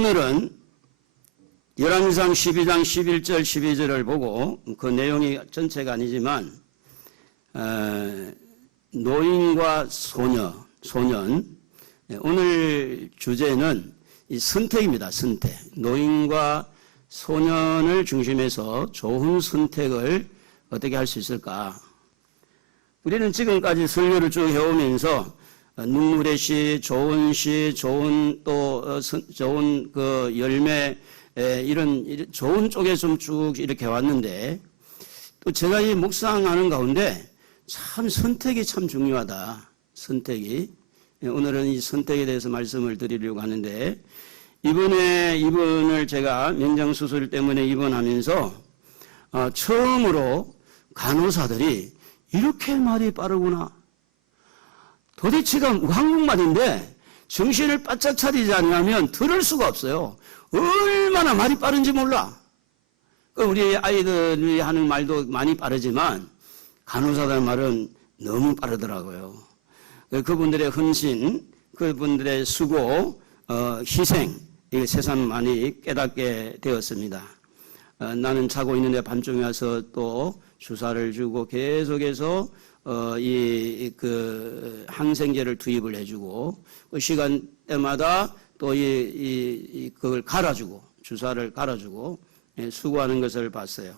오늘은 열왕기상 12장 11절 12절을 보고 그 내용이 전체가 아니지만 노인과 소년 오늘 주제는 이 선택입니다. 선택. 노인과 소년을 중심해서 좋은 선택을 어떻게 할 수 있을까? 우리는 지금까지 설교를 쭉 해오면서 눈물의 시, 좋은 좋은 그 열매 이런 좋은 쪽에 좀 쭉 이렇게 왔는데 또 제가 이 묵상하는 가운데 참 선택이 참 중요하다. 선택이. 오늘은 이 선택에 대해서 말씀을 드리려고 하는데 이번에 입원을 제가 명장수술 때문에 입원하면서 처음으로 간호사들이 이렇게 말이 빠르구나. 도대체가 한국말인데 정신을 바짝 차리지 않으면 들을 수가 없어요. 얼마나 말이 빠른지 몰라. 우리 아이들이 하는 말도 많이 빠르지만 간호사들 말은 너무 빠르더라고요. 그분들의 헌신, 그분들의 수고, 희생, 이게 세상 많이 깨닫게 되었습니다. 나는 자고 있는데 밤중에 와서 또 주사를 주고 계속해서 그 항생제를 투입을 해주고 그 시간대마다 또 그걸 갈아주고 주사를 갈아주고 수고하는 것을 봤어요.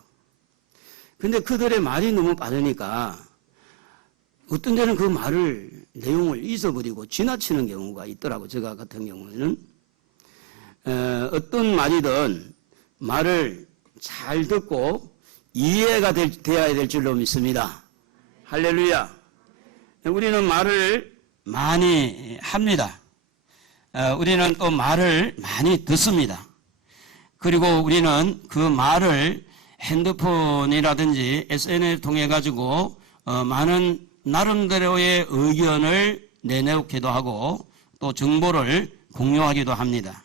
근데 그들의 말이 너무 빠르니까 어떤 데는 그 내용을 잊어버리고 지나치는 경우가 있더라고요. 제가 같은 경우에는 어떤 말이든 말을 잘 듣고 이해가 되어야 될 줄로 믿습니다. 할렐루야. 우리는 말을 많이 합니다. 우리는 또 말을 많이 듣습니다. 그리고 우리는 그 말을 핸드폰이라든지 SNS를 통해 가지고 많은 나름대로의 의견을 내놓기도 하고 또 정보를 공유하기도 합니다.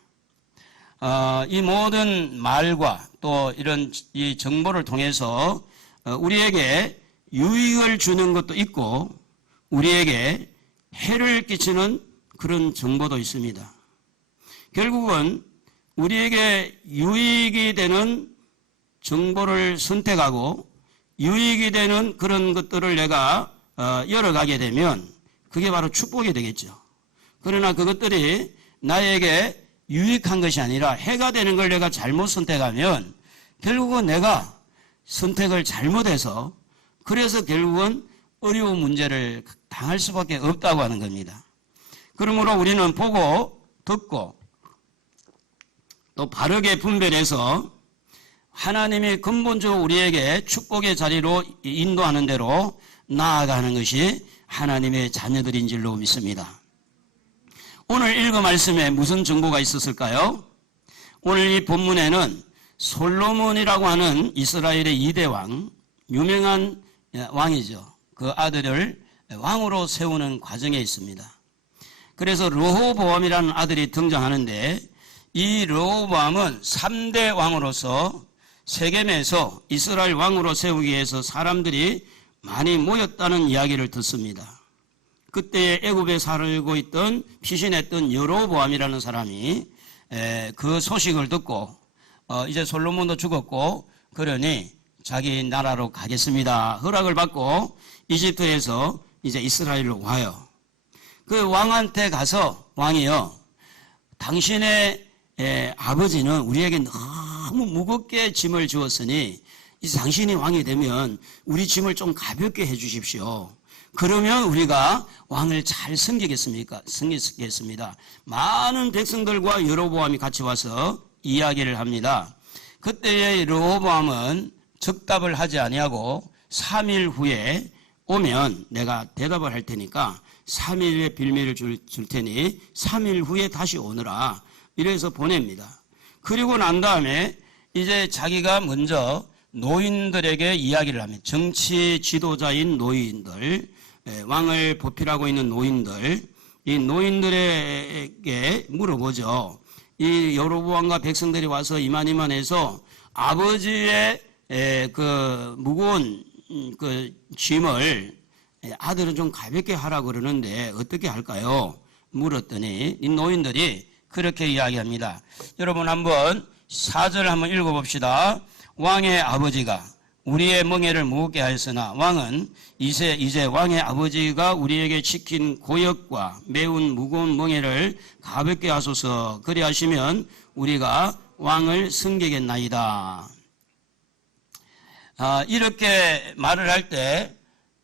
이 모든 말과 또 이런 이 정보를 통해서 우리에게 유익을 주는 것도 있고 우리에게 해를 끼치는 그런 정보도 있습니다. 결국은 우리에게 유익이 되는 정보를 선택하고 유익이 되는 그런 것들을 내가 열어가게 되면 그게 바로 축복이 되겠죠. 그러나 그것들이 나에게 유익한 것이 아니라 해가 되는 걸 내가 잘못 선택하면 결국은 내가 선택을 잘못해서 그래서 결국은 어려운 문제를 당할 수밖에 없다고 하는 겁니다. 그러므로 우리는 보고 듣고 또 바르게 분별해서 하나님이 근본적으로 우리에게 축복의 자리로 인도하는 대로 나아가는 것이 하나님의 자녀들인 줄로 믿습니다. 오늘 읽은 말씀에 무슨 정보가 있었을까요? 오늘 이 본문에는 솔로몬이라고 하는 이스라엘의 2대 왕, 유명한 왕이죠. 그 아들을 왕으로 세우는 과정에 있습니다. 그래서 르호보암이라는 아들이 등장하는데 이 르호보암은 3대 왕으로서 세겜에서 이스라엘 왕으로 세우기 위해서 사람들이 많이 모였다는 이야기를 듣습니다. 그때 애굽에 살고 있던 피신했던 여로보암이라는 사람이 그 소식을 듣고 이제 솔로몬도 죽었고 그러니 자기 나라로 가겠습니다. 허락을 받고 이집트에서 이제 이스라엘로 와요. 그 왕한테 가서 왕이요, 당신의 아버지는 우리에게 너무 무겁게 짐을 주었으니 이제 당신이 왕이 되면 우리 짐을 좀 가볍게 해 주십시오. 그러면 우리가 왕을 잘 섬기겠습니다. 많은 백성들과 여로보암이 같이 와서 이야기를 합니다. 그때의 르호보암은 즉답을 하지 아니하고 3일 후에 오면 내가 대답을 할 테니까 3일의 빌미를 줄 테니 3일 후에 다시 오너라. 이래서 보냅니다. 그리고 난 다음에 이제 자기가 먼저 노인들에게 이야기를 합니다. 정치 지도자인 노인들, 왕을 보필하고 있는 노인들, 이 노인들에게 물어보죠. 이 여로보암과 백성들이 와서 이만해서 아버지의 그 무거운 그 짐을 아들은 좀 가볍게 하라고 그러는데 어떻게 할까요? 물었더니 이 노인들이 그렇게 이야기합니다. 여러분 한번 4절 한번 읽어봅시다. 왕의 아버지가 우리의 멍에를 무겁게 하였으나 왕은 이제 왕의 아버지가 우리에게 시킨 고역과 매운 무거운 멍에를 가볍게 하소서. 그리하시면 우리가 왕을 섬기겠나이다. 이렇게 말을 할 때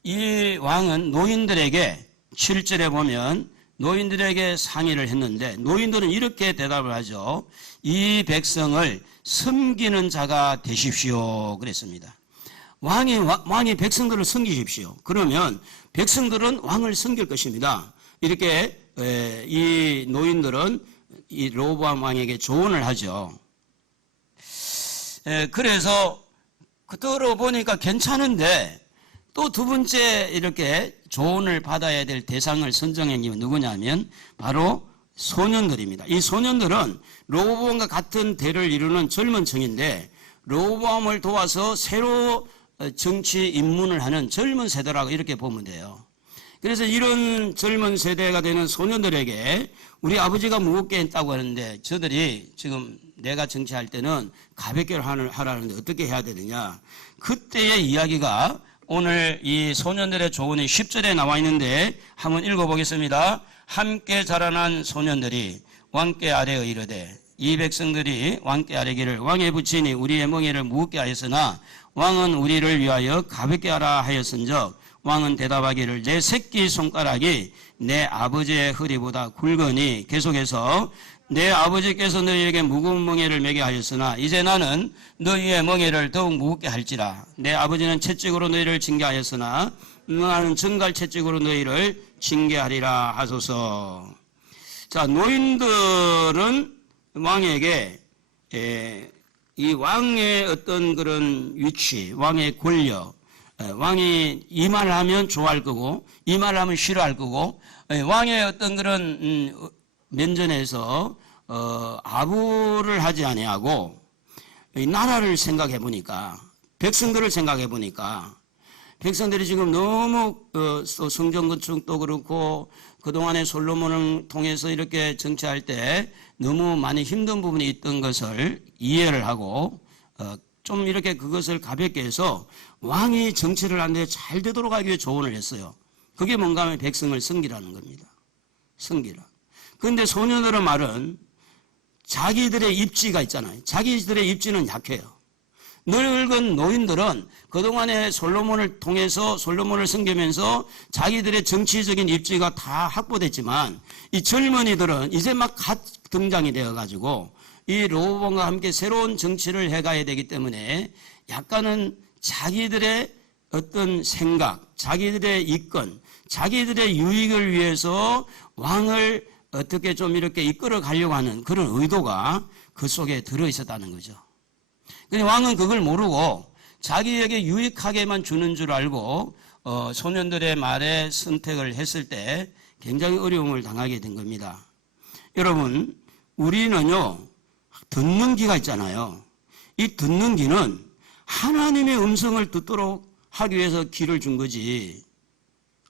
이 왕은 노인들에게 7절에 보면 노인들에게 상의를 했는데 노인들은 이렇게 대답을 하죠. 이 백성을 섬기는 자가 되십시오 그랬습니다. 왕이 백성들을 섬기십시오. 그러면 백성들은 왕을 섬길 것입니다. 이렇게 이 노인들은 이 로보암 왕에게 조언을 하죠. 그래서 들어보니까 괜찮은데 또 두 번째 이렇게 조언을 받아야 될 대상을 선정한 게 누구냐면 바로 소년들입니다. 이 소년들은 로보암과 같은 대를 이루는 젊은 층인데 로보암을 도와서 새로 정치 입문을 하는 젊은 세대라고 이렇게 보면 돼요. 그래서 이런 젊은 세대가 되는 소년들에게 우리 아버지가 무겁게 했다고 하는데 저들이 지금 내가 정치할 때는 가볍게 하라는데 어떻게 해야 되느냐. 그때의 이야기가 오늘 이 소년들의 조언이 10절에 나와 있는데 한번 읽어보겠습니다. 함께 자라난 소년들이 왕께 아뢰어 이르되 이 백성들이 왕께 아뢰기를 왕의 부친이 우리의 멍에를 무겁게 하였으나 왕은 우리를 위하여 가볍게 하라 하였은즉 왕은 대답하기를 내 새끼 손가락이 내 아버지의 허리보다 굵으니 계속해서 내 아버지께서 너희에게 무거운 멍에를 매게 하였으나 이제 나는 너희의 멍에를 더욱 무겁게 할지라. 내 아버지는 채찍으로 너희를 징계하였으나 나는 정갈 채찍으로 너희를 징계하리라 하소서. 자, 노인들은 왕에게 이 왕의 어떤 그런 위치, 왕의 권력, 왕이 이 말을 하면 좋아할 거고 이 말을 하면 싫어할 거고 왕의 어떤 그런 면전에서 아부를 하지 아니하고 나라를 생각해 보니까 백성들을 생각해 보니까 백성들이 지금 너무 성전 건축도 그렇고 그동안에 솔로몬을 통해서 이렇게 정치할 때 너무 많이 힘든 부분이 있던 것을 이해를 하고 좀 이렇게 그것을 가볍게 해서 왕이 정치를 하는데 잘 되도록 하기 위해 조언을 했어요. 그게 뭔가 하면 백성을 섬기라는 겁니다. 섬기라. 그런데 소년들의 말은 자기들의 입지가 있잖아요. 자기들의 입지는 약해요. 늙은 노인들은 그동안에 솔로몬을 통해서 솔로몬을 섬기면서 자기들의 정치적인 입지가 다 확보됐지만 이 젊은이들은 이제 막 갓 등장이 되어가지고 이 로보암과 함께 새로운 정치를 해가야 되기 때문에 약간은 자기들의 어떤 생각, 자기들의 이권, 자기들의 유익을 위해서 왕을 어떻게 좀 이렇게 이끌어 가려고 하는 그런 의도가 그 속에 들어있었다는 거죠. 근데 왕은 그걸 모르고 자기에게 유익하게만 주는 줄 알고 소년들의 말에 선택을 했을 때 굉장히 어려움을 당하게 된 겁니다. 여러분, 우리는요 듣는 귀가 있잖아요. 이 듣는 귀는 하나님의 음성을 듣도록 하기 위해서 귀를 준 거지.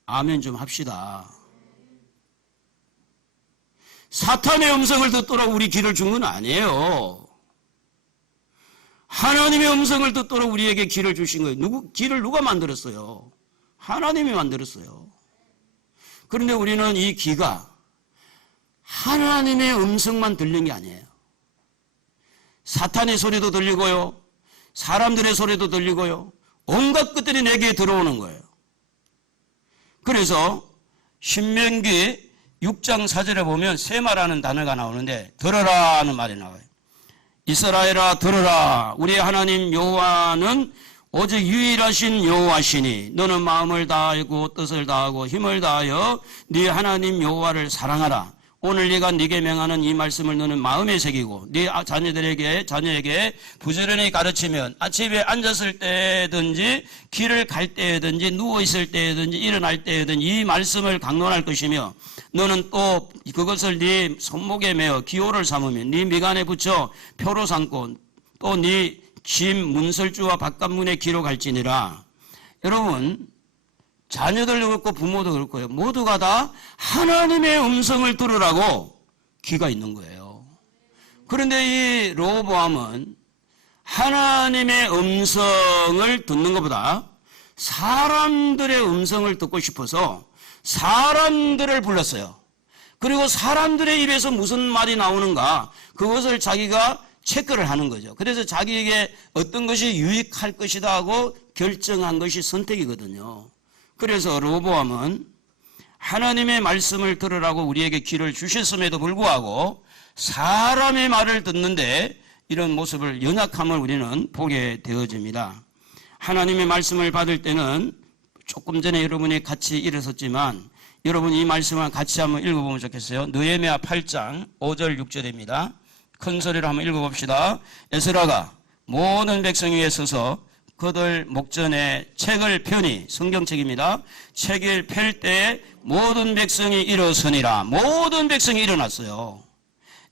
아멘 좀 합시다. 사탄의 음성을 듣도록 우리 귀를 준 건 아니에요. 하나님의 음성을 듣도록 우리에게 귀를 주신 거예요. 귀를 누가 만들었어요? 하나님이 만들었어요. 그런데 우리는 이 귀가 하나님의 음성만 들리는 게 아니에요. 사탄의 소리도 들리고요. 사람들의 소리도 들리고요. 온갖 것들이 내게 들어오는 거예요. 그래서 신명기 6장 4절에 보면 세마라는 단어가 나오는데 들어라 하는 말이 나와요. 이스라엘아 들어라. 우리의 하나님 여호와는 오직 유일하신 여호와시니 너는 마음을 다하고 뜻을 다하고 힘을 다하여 네 하나님 여호와를 사랑하라. 오늘 네가 네게 명하는 이 말씀을 너는 마음에 새기고 네 자녀에게 부지런히 가르치면 아침에 앉았을 때든지 길을 갈 때든지 누워있을 때든지 일어날 때든지 이 말씀을 강론할 것이며 너는 또 그것을 네 손목에 메어 기호를 삼으면 네 미간에 붙여 표로 삼고 또 네 집 문설주와 바깥문에 기록할지니라. 여러분, 자녀들도 그렇고 부모도 그렇고요. 모두가 다 하나님의 음성을 들으라고 귀가 있는 거예요. 그런데 이 르호보암은 하나님의 음성을 듣는 것보다 사람들의 음성을 듣고 싶어서 사람들을 불렀어요. 그리고 사람들의 입에서 무슨 말이 나오는가 그것을 자기가 체크를 하는 거죠. 그래서 자기에게 어떤 것이 유익할 것이다 하고 결정한 것이 선택이거든요. 그래서 르호보암은 하나님의 말씀을 들으라고 우리에게 귀를 주셨음에도 불구하고 사람의 말을 듣는데 이런 모습을 연약함을 우리는 보게 되어집니다. 하나님의 말씀을 받을 때는 조금 전에 여러분이 같이 일어섰지만 여러분 이 말씀을 같이 한번 읽어보면 좋겠어요. 느헤미야 8장 5절 6절입니다. 큰 소리로 한번 읽어봅시다. 에스라가 모든 백성 위에 서서 그들 목전에 책을 펴니 성경책입니다. 책을 펼 때에 모든 백성이 일어서니라. 모든 백성이 일어났어요.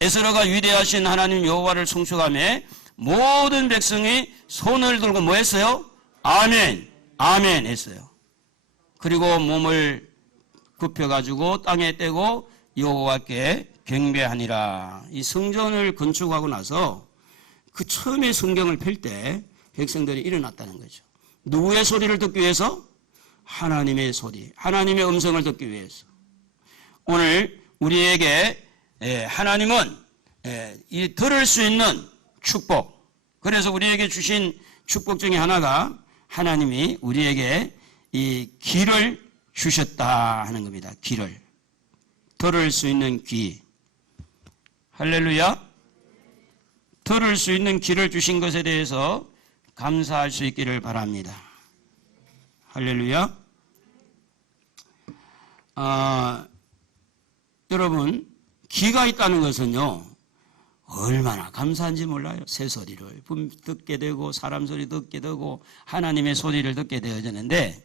에스라가 위대하신 하나님 여호와를 송축하며 모든 백성이 손을 들고 뭐 했어요? 아멘, 아멘 했어요. 그리고 몸을 굽혀가지고 땅에 떼고 여호와께 경배하니라. 이 성전을 건축하고 나서 그 처음에 성경을 펼 때 백성들이 일어났다는 거죠. 누구의 소리를 듣기 위해서? 하나님의 소리, 하나님의 음성을 듣기 위해서. 오늘 우리에게 하나님은 이 들을 수 있는 축복, 그래서 우리에게 주신 축복 중에 하나가 하나님이 우리에게 이 귀를 주셨다 하는 겁니다. 귀를. 들을 수 있는 귀. 할렐루야. 들을 수 있는 귀를 주신 것에 대해서 감사할 수 있기를 바랍니다. 할렐루야. 여러분 귀가 있다는 것은요 얼마나 감사한지 몰라요. 새 소리를 듣게 되고 사람 소리 듣게 되고 하나님의 소리를 듣게 되어지는데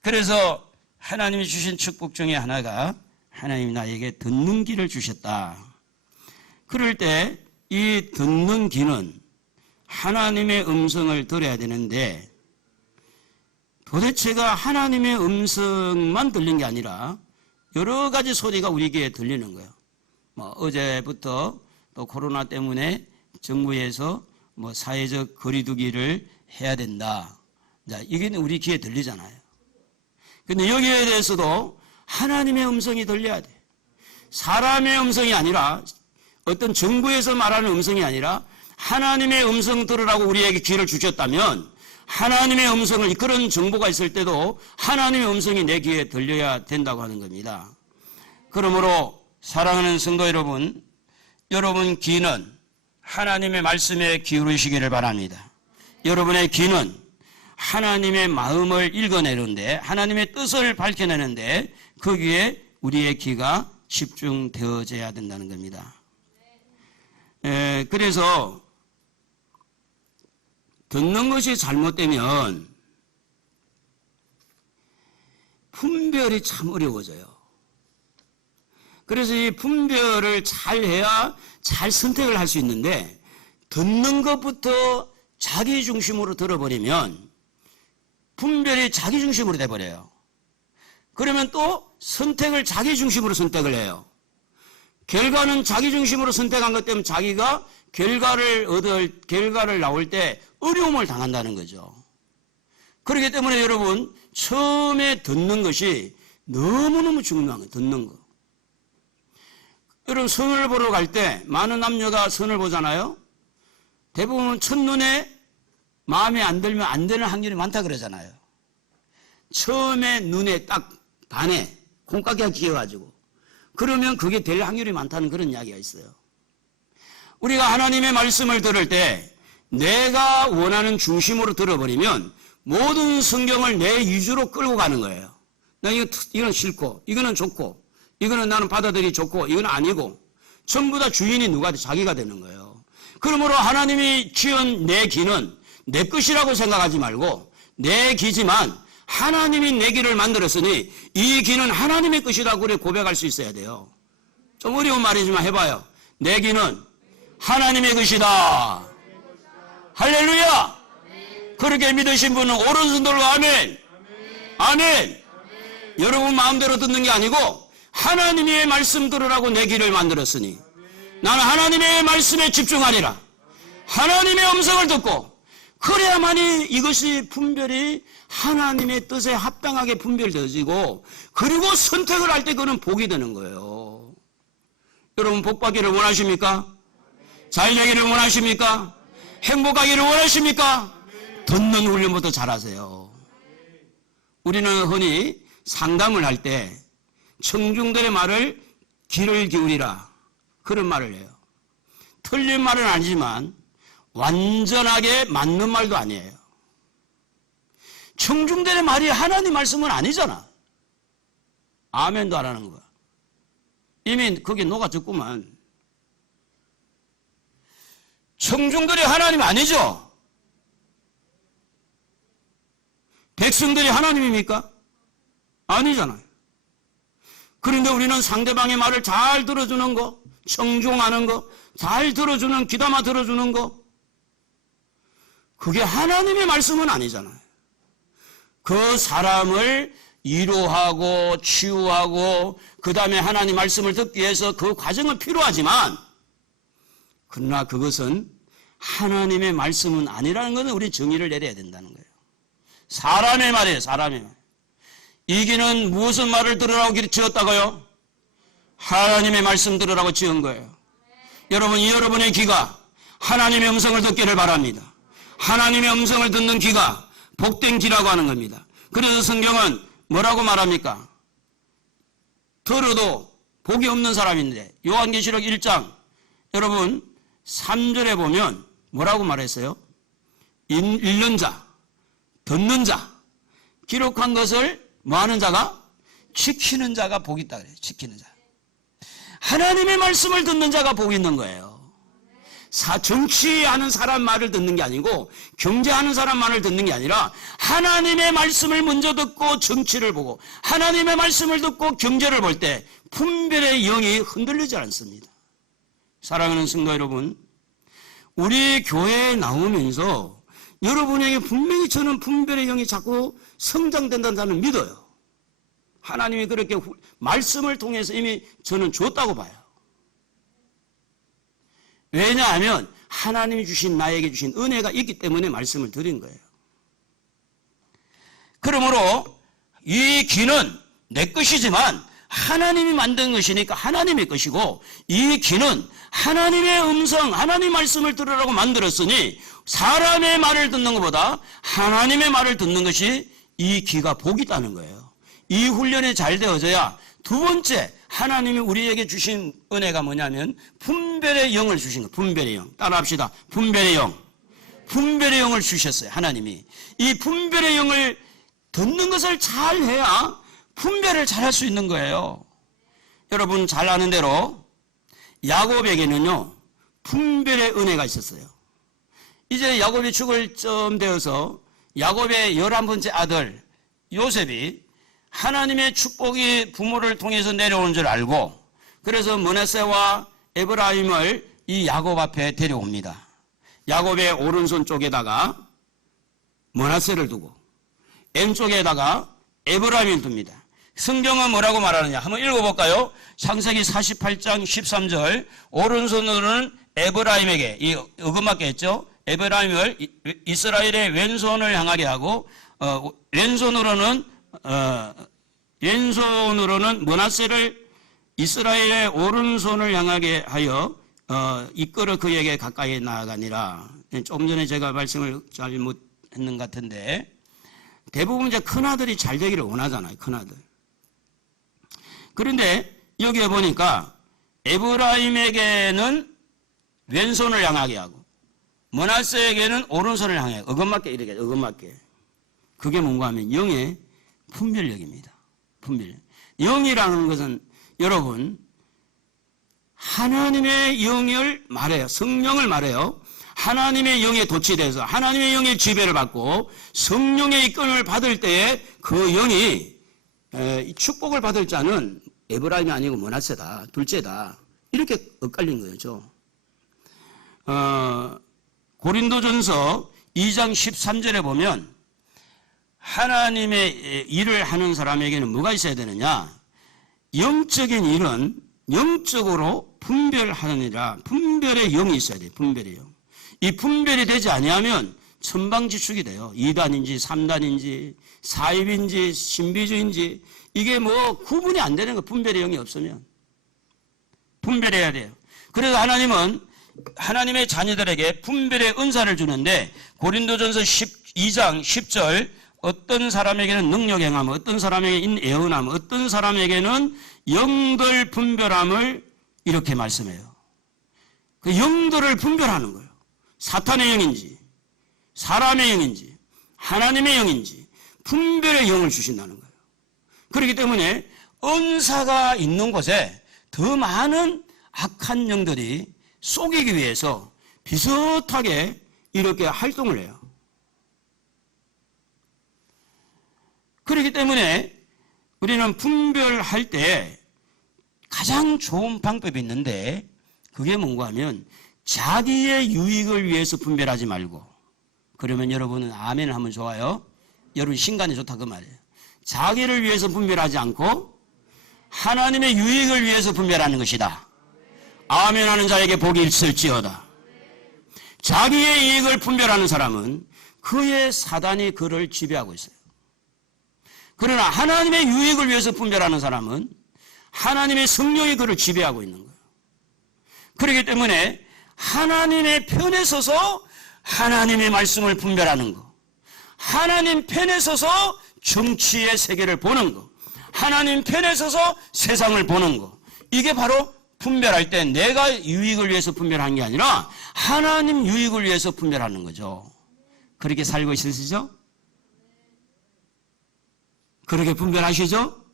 그래서 하나님이 주신 축복 중에 하나가 하나님이 나에게 듣는 귀를 주셨다. 그럴 때 이 듣는 귀는 하나님의 음성을 들어야 되는데 도대체가 하나님의 음성만 들린 게 아니라 여러 가지 소리가 우리 귀에 들리는 거예요. 어제부터 또 코로나 때문에 정부에서 사회적 거리두기를 해야 된다. 자, 이게 우리 귀에 들리잖아요. 근데 여기에 대해서도 하나님의 음성이 들려야 돼. 사람의 음성이 아니라 어떤 정부에서 말하는 음성이 아니라 하나님의 음성 들으라고 우리에게 귀를 주셨다면 하나님의 음성을 그런 정보가 있을 때도 하나님의 음성이 내 귀에 들려야 된다고 하는 겁니다. 그러므로 사랑하는 성도 여러분, 여러분 귀는 하나님의 말씀에 기울이시기를 바랍니다. 여러분의 귀는 하나님의 마음을 읽어내는데 하나님의 뜻을 밝혀내는데 거기에 우리의 귀가 집중되어져야 된다는 겁니다. 그래서 듣는 것이 잘못되면 분별이 참 어려워져요. 그래서 이 분별을 잘 해야 잘 선택을 할 수 있는데 듣는 것부터 자기 중심으로 들어버리면 분별이 자기 중심으로 돼버려요. 그러면 또 선택을 자기 중심으로 선택을 해요. 결과는 자기 중심으로 선택한 것 때문에 자기가 결과를 나올 때 어려움을 당한다는 거죠. 그렇기 때문에 여러분 처음에 듣는 것이 너무너무 중요한 거예요. 듣는 거. 여러분 선을 보러 갈 때 많은 남녀가 선을 보잖아요. 대부분 첫눈에 마음에 안 들면 안 되는 확률이 많다 그러잖아요. 처음에 눈에 딱 반해 콩깍지가 끼어가지고 그러면 그게 될 확률이 많다는 그런 이야기가 있어요. 우리가 하나님의 말씀을 들을 때 내가 원하는 중심으로 들어버리면 모든 성경을 내 위주로 끌고 가는 거예요. 나 이건 싫고 이거는 좋고 이거는 나는 받아들이기 좋고 이건 아니고 전부 다 주인이 누가 돼? 자기가 되는 거예요. 그러므로 하나님이 지은 내 귀는 내 것이라고 생각하지 말고 내 귀지만 하나님이 내 귀를 만들었으니 이 귀는 하나님의 것이라고 그래 고백할 수 있어야 돼요. 좀 어려운 말이지만 해봐요. 내 귀는 하나님의 것이다. 할렐루야. 그렇게 믿으신 분은 오른손 들고 아멘. 아멘. 여러분 마음대로 듣는 게 아니고 하나님의 말씀 들으라고 내 귀를 만들었으니 나는 하나님의 말씀에 집중하리라. 하나님의 음성을 듣고 그래야만이 이것이 분별이 하나님의 뜻에 합당하게 분별되어지고 그리고 선택을 할 때 그는 복이 되는 거예요. 여러분 복받기를 원하십니까? 잘 되기를 원하십니까? 행복하기를 원하십니까? 듣는 훈련부터 잘하세요. 우리는 흔히 상담을 할 때 청중들의 말을 귀를 기울이라 그런 말을 해요. 틀린 말은 아니지만 완전하게 맞는 말도 아니에요. 청중들의 말이 하나님 말씀은 아니잖아. 아멘도 안 하는 거야. 이미 거기에 녹아졌구만. 청중들이 하나님 아니죠? 백성들이 하나님입니까? 아니잖아요. 그런데 우리는 상대방의 말을 잘 들어주는 거, 청중하는 거, 잘 들어주는, 귀담아 들어주는 거, 그게 하나님의 말씀은 아니잖아요. 그 사람을 위로하고 치유하고 그 다음에 하나님 말씀을 듣기 위해서 그 과정은 필요하지만 그러나 그것은 하나님의 말씀은 아니라는 것은 우리 정의를 내려야 된다는 거예요. 사람의 말이에요. 사람의 말. 이 귀는 무슨 말을 들으라고 지었다고요? 하나님의 말씀 들으라고 지은 거예요. 여러분, 여러분의 귀가 하나님의 음성을 듣기를 바랍니다. 하나님의 음성을 듣는 귀가 복된 귀라고 하는 겁니다. 그래서 성경은 뭐라고 말합니까? 들어도 복이 없는 사람인데 요한계시록 1장 여러분 3절에 보면 뭐라고 말했어요? 읽는 자, 듣는 자, 기록한 것을 뭐하는 자가? 지키는 자가 복이 있다 그래요. 지키는 자. 하나님의 말씀을 듣는 자가 복이 있는 거예요. 정치하는 사람 말을 듣는 게 아니고 경제하는 사람 말을 듣는 게 아니라 하나님의 말씀을 먼저 듣고 정치를 보고 하나님의 말씀을 듣고 경제를 볼 때 분별의 영이 흔들리지 않습니다. 사랑하는 성도 여러분, 우리 교회에 나오면서 여러분에게 분명히 저는 분별의 영이 자꾸 성장된다는 저는 믿어요. 하나님이 그렇게 말씀을 통해서 이미 저는 줬다고 봐요. 왜냐하면 하나님이 주신 나에게 주신 은혜가 있기 때문에 말씀을 드린 거예요. 그러므로 이 귀는 내 것이지만 하나님이 만든 것이니까 하나님의 것이고 이 귀는 하나님의 음성, 하나님 말씀을 들으라고 만들었으니 사람의 말을 듣는 것보다 하나님의 말을 듣는 것이 이 귀가 복이 있다는 거예요. 이 훈련이 잘 되어져야 두 번째 하나님이 우리에게 주신 은혜가 뭐냐면 분별의 영을 주신 거예요. 분별의 영. 따라합시다. 분별의 영. 분별의 영을 주셨어요. 하나님이. 이 분별의 영을 듣는 것을 잘 해야 분별을 잘 할 수 있는 거예요. 여러분 잘 아는 대로 야곱에게는요 분별의 은혜가 있었어요. 이제 야곱이 죽을 쯤 되어서 야곱의 11번째 아들 요셉이 하나님의 축복이 부모를 통해서 내려오는 줄 알고 그래서 므낫세와 에브라임을 이 야곱 앞에 데려옵니다. 야곱의 오른손 쪽에다가 므낫세를 두고 왼쪽에다가 에브라임을 둡니다. 성경은 뭐라고 말하느냐 한번 읽어볼까요? 창세기 48장 13절 오른손으로는 에브라임에게 이 어긋맞게 했죠. 에브라임을 이스라엘의 왼손을 향하게 하고 왼손으로는 므낫세를 이스라엘의 오른손을 향하게 하여 이끌어 그에게 가까이 나아가니라. 좀 전에 제가 말씀을 잘못했는 것 같은데 대부분 이제 큰아들이 잘 되기를 원하잖아요. 큰아들. 그런데 여기에 보니까 에브라임에게는 왼손을 향하게 하고 므낫세에게는 오른손을 향하게 어긋맞게 이렇게 어긋맞게. 그게 뭔가 하면 영의 분별력입니다. 분별력. 영이라는 것은 여러분 하나님의 영을 말해요. 성령을 말해요. 하나님의 영에 도취돼서 하나님의 영의 지배를 받고 성령의 이끌림을 받을 때에 그 영이 축복을 받을 자는 에브라임이 아니고 므낫세다. 둘째다. 이렇게 엇갈린 거죠. 고린도전서 2장 13절에 보면 하나님의 일을 하는 사람에게는 뭐가 있어야 되느냐? 영적인 일은 영적으로 분별하느니라. 분별의 영이 있어야 돼요. 분별의 영. 이 분별이 되지 아니하면 천방지축이 돼요. 2단인지 3단인지 4입인지 신비주의인지 이게 뭐 구분이 안 되는 거. 분별의 영이 없으면. 분별해야 돼요. 그래서 하나님은 하나님의 자녀들에게 분별의 은사를 주는데 고린도전서 12장 10절 어떤 사람에게는 능력 행함, 어떤 사람에게는 예언함, 어떤 사람에게는 영들 분별함을 이렇게 말씀해요. 그 영들을 분별하는 거예요. 사탄의 영인지 사람의 영인지 하나님의 영인지 분별의 영을 주신다는 거예요. 그렇기 때문에 은사가 있는 곳에 더 많은 악한 영들이 속이기 위해서 비슷하게 이렇게 활동을 해요. 그렇기 때문에 우리는 분별할 때 가장 좋은 방법이 있는데 그게 뭔가 하면 자기의 유익을 위해서 분별하지 말고, 그러면 여러분은 아멘 하면 좋아요. 여러분 신간이 좋다 그 말이에요. 자기를 위해서 분별하지 않고 하나님의 유익을 위해서 분별하는 것이다. 아멘 하는 자에게 복이 있을지어다. 자기의 이익을 분별하는 사람은 그의 사단이 그를 지배하고 있어요. 그러나 하나님의 유익을 위해서 분별하는 사람은 하나님의 성령이 그를 지배하고 있는 거예요. 그렇기 때문에 하나님의 편에 서서 하나님의 말씀을 분별하는 거, 하나님 편에 서서 정치의 세계를 보는 거, 하나님 편에 서서 세상을 보는 거, 이게 바로 분별할 때 내가 유익을 위해서 분별하는 게 아니라 하나님 유익을 위해서 분별하는 거죠. 그렇게 살고 있으시죠? 그렇게 분별하시죠?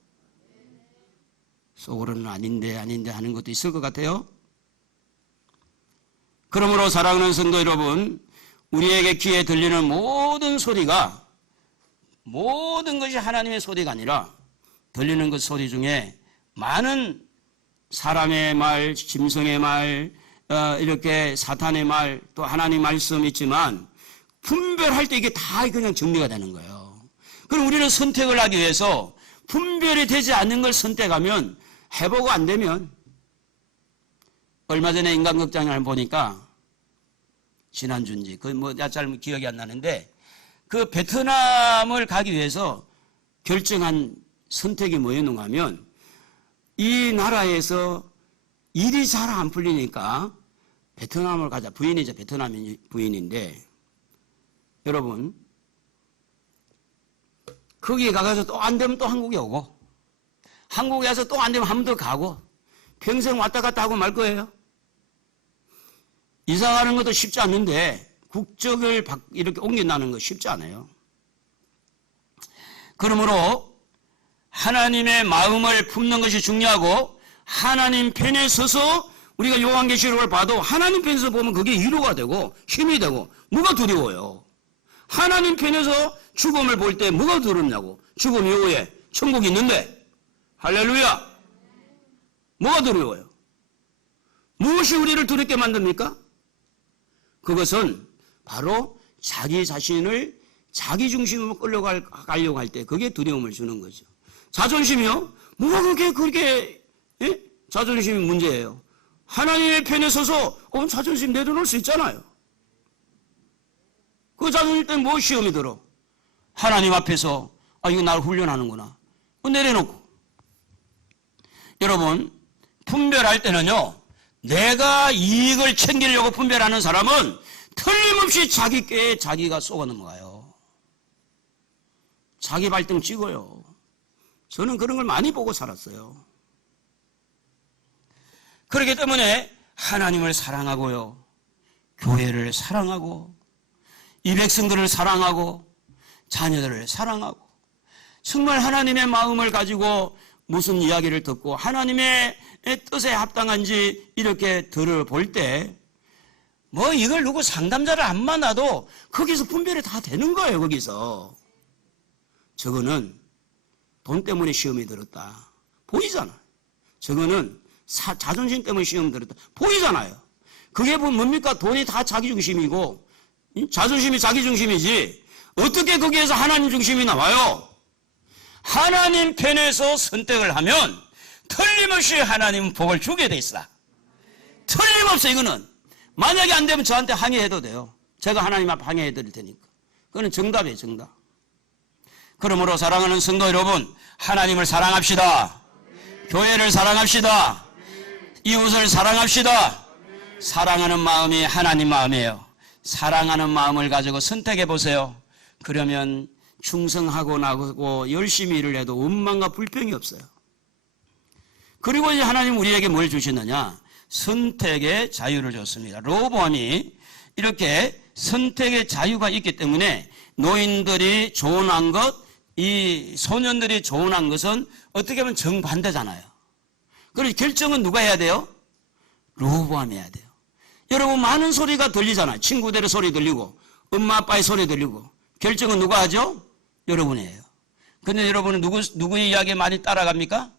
속으로는 아닌데 하는 것도 있을 것 같아요. 그러므로 사랑하는 성도 여러분, 우리에게 귀에 들리는 모든 소리가, 모든 것이 하나님의 소리가 아니라 들리는 것 소리 중에 많은 사람의 말, 짐승의 말, 이렇게 사탄의 말, 또 하나님 말씀 있지만 분별할 때 이게 다 그냥 정리가 되는 거예요. 그럼 우리는 선택을 하기 위해서 분별이 되지 않는 걸 선택하면 해보고 안 되면, 얼마 전에 인간극장을 보니까 지난주인지 잘 기억이 안 나는데 그 베트남을 가기 위해서 결정한 선택이 뭐였는가 하면 이 나라에서 일이 잘 안 풀리니까 베트남을 가자. 부인이죠. 베트남 부인인데 여러분 거기에 가서 또 안 되면 또 한국에 오고 한국에 와서 또 안 되면 한 번 더 가고 평생 왔다 갔다 하고 말 거예요. 이사 가는 것도 쉽지 않는데 국적을 이렇게 옮긴다는 거 쉽지 않아요. 그러므로 하나님의 마음을 품는 것이 중요하고 하나님 편에 서서 우리가 요한계시록을 봐도 하나님 편에서 보면 그게 위로가 되고 힘이 되고 뭐가 두려워요. 하나님 편에서 죽음을 볼 때 뭐가 두렵냐고. 죽음 이후에 천국이 있는데 할렐루야. 뭐가 두려워요? 무엇이 우리를 두렵게 만듭니까? 그것은 바로 자기 자신을 자기 중심으로 끌려가려고 할 때 그게 두려움을 주는 거죠. 자존심이요? 뭐가 그렇게 자존심이 문제예요. 하나님의 편에 서서 자존심 내려놓을 수 있잖아요. 그 자존심 때문에 뭐 시험이 들어? 하나님 앞에서 이거 나를 훈련하는구나. 내려놓고. 여러분 분별할 때는요, 내가 이익을 챙기려고 분별하는 사람은 틀림없이 자기 꾀에 자기가 쏘가 넘어가요. 자기 발등 찍어요. 저는 그런 걸 많이 보고 살았어요. 그렇기 때문에 하나님을 사랑하고요, 교회를 사랑하고 이 백성들을 사랑하고 자녀들을 사랑하고 정말 하나님의 마음을 가지고 무슨 이야기를 듣고 하나님의 뜻에 합당한지 이렇게 들어볼 때 이걸 누구 상담자를 안 만나도 거기서 분별이 다 되는 거예요. 거기서 저거는 돈 때문에 시험이 들었다 보이잖아요. 저거는 자존심 때문에 시험 들었다 보이잖아요. 그게 뭡니까? 돈이 다 자기 중심이고 자존심이 자기 중심이지 어떻게 거기에서 하나님 중심이 나와요? 하나님 편에서 선택을 하면 틀림없이 하나님은 복을 주게 돼 있어. 틀림없어. 이거는 만약에 안 되면 저한테 항의해도 돼요. 제가 하나님 앞에 항의해 드릴 테니까. 그거는 정답이에요. 정답. 그러므로 사랑하는 성도 여러분, 하나님을 사랑합시다. 교회를 사랑합시다. 이웃을 사랑합시다. 사랑하는 마음이 하나님 마음이에요. 사랑하는 마음을 가지고 선택해 보세요. 그러면 충성하고 나고 열심히 일을 해도 원망과 불평이 없어요. 그리고 이제 하나님 우리에게 뭘 주시느냐? 선택의 자유를 줬습니다. 로보암이 이렇게 선택의 자유가 있기 때문에 노인들이 조언한 것, 이 소년들이 조언한 것은 어떻게 보면 정반대잖아요. 그래서 결정은 누가 해야 돼요? 로보암이 해야 돼요. 여러분 많은 소리가 들리잖아요. 친구들의 소리 들리고 엄마 아빠의 소리 들리고 결정은 누가 하죠? 여러분이 해요. 근데 여러분은 누구의 이야기 많이 따라갑니까?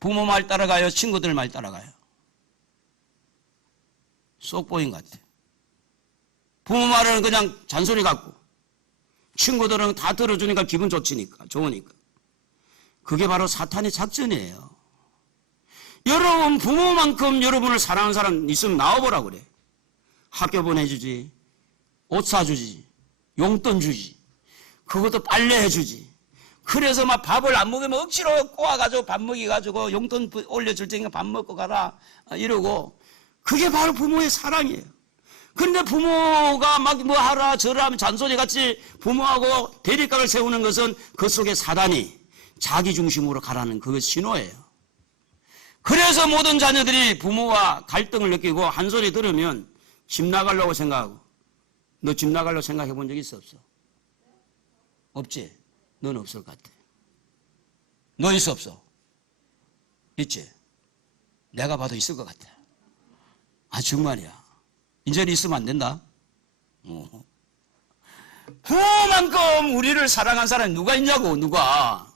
부모 말 따라가요? 친구들 말 따라가요? 쏙 보인 것 같아요. 부모 말은 그냥 잔소리 같고 친구들은 다 들어주니까 기분 좋으니까. 그게 바로 사탄의 작전이에요. 여러분 부모만큼 여러분을 사랑하는 사람 있으면 나와보라 그래. 학교 보내주지, 옷 사주지, 용돈 주지, 그것도 빨래 해주지. 그래서 막 밥을 안 먹으면 억지로 꼬아가지고 밥 먹여가지고 용돈 올려줄 테니까 밥 먹고 가라 이러고. 그게 바로 부모의 사랑이에요. 그런데 부모가 막 뭐 하라 저라 하면 잔소리같이 부모하고 대립각을 세우는 것은 그 속에 사단이 자기 중심으로 가라는 그 신호예요. 그래서 모든 자녀들이 부모와 갈등을 느끼고 한 소리 들으면 집 나가려고 생각하고. 너 집 나가려고 생각해 본 적 있어 없어? 없지? 넌 없을 것 같아. 너 있어 없어? 있지? 내가 봐도 있을 것 같아. 아 정말이야. 이제는 있으면 안 된다. 부모만큼 우리를 사랑한 사람이 누가 있냐고. 누가.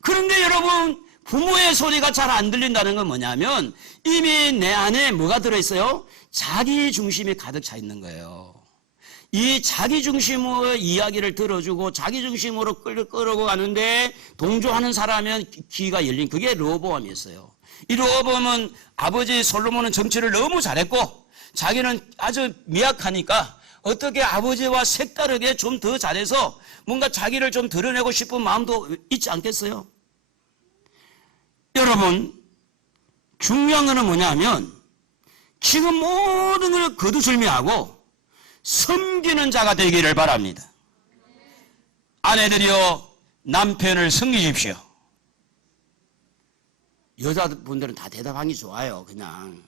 그런데 여러분 부모의 소리가 잘 안 들린다는 건 뭐냐면 이미 내 안에 뭐가 들어있어요? 자기 중심이 가득 차 있는 거예요. 이 자기 중심으로 이야기를 들어주고 자기 중심으로 끌고 가는데 동조하는 사람은 귀가 열린, 그게 르호보암이었어요. 이 르호보암은 아버지 솔로몬은 정치를 너무 잘했고 자기는 아주 미약하니까 어떻게 아버지와 색다르게 좀 더 잘해서 뭔가 자기를 좀 드러내고 싶은 마음도 있지 않겠어요? 여러분 중요한 거는 뭐냐면 지금 모든 걸 거두절미하고 섬기는 자가 되기를 바랍니다. 아내들이여 남편을 섬기십시오. 여자분들은 다 대답하기 좋아요. 그냥